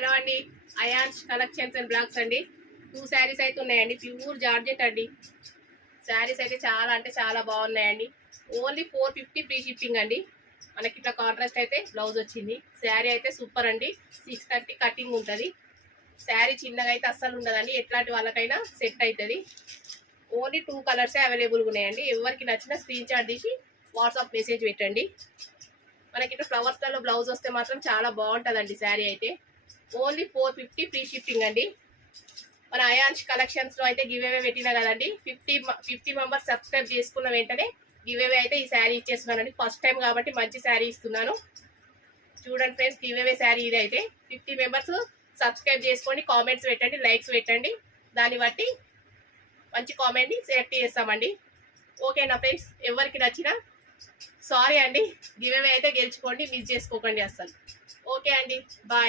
Hello అండి, ions collections and blogs అండి. 2 శారీస్ అయితే ఉన్నాయండి. ప్యూర్ జార్జెట్ అండి. శారీస్ అయితే చాలా అంటే చాలా బాగున్నాయండి. ఓన్లీ 450 ఫ్రీ షిప్పింగ్ అండి. మనకి ఇట్లా కాంట్రాస్ట్ అయితే బ్లౌజ్ వచ్చింది. శారీ అయితే సూపర్ అండి. 630 కటింగ్ ఉంటుంది. శారీ చిన్నగా అయితే అస్సలు ఉండదండి. ఎట్లాంటి వాళ్ళకైనా సెట్ అవుతుంది. ఓన్లీ 2 కలర్సే అవైలబుల్గా ఉన్నాయండి. ఎవరికి నచ్చిన స్క్రీన్ షాట్ తీసి వాట్సాప్ మెసేజ్ పెట్టండి. మనకి ఇట్లా ఫ్లవర్స్లలో బ్లౌజ్ వస్తే మాత్రం చాలా బాగుంటుందండి. శారీ అయితే ఓన్లీ 450 ఫ్రీ షిప్పింగ్ అండి. మన అయాన్స్ కలెక్షన్స్ లో అయితే గివ్ అవే పెట్టినా కదండి. 50 మెంబర్స్ సబ్స్క్రైబ్ చేసుకున్న వెంటనే గివ్ అవే అయితే ఈ శారీ ఇచ్చేస్తున్నానండి. ఫస్ట్ టైం కాబట్టి మంచి శారీ ఇస్తున్నాను. చూడండి ఫ్రెండ్స్, గివ్ అవే శారీ ఇది అయితే 50 మెంబర్స్ సబ్స్క్రైబ్ చేసుకోండి, కామెంట్స్ పెట్టండి, లైక్స్ పెట్టండి. దాన్ని బట్టి మంచి కామెంట్ని సెలెక్ట్ చేస్తామండి. ఓకేనా ఫ్రెండ్స్, ఎవరికి నచ్చినా సారీ అండి, గివ్ అవే అయితే గెలుచుకోండి, మిస్ చేసుకోకండి అస్సలు. ఓకే అండి, బాయ్.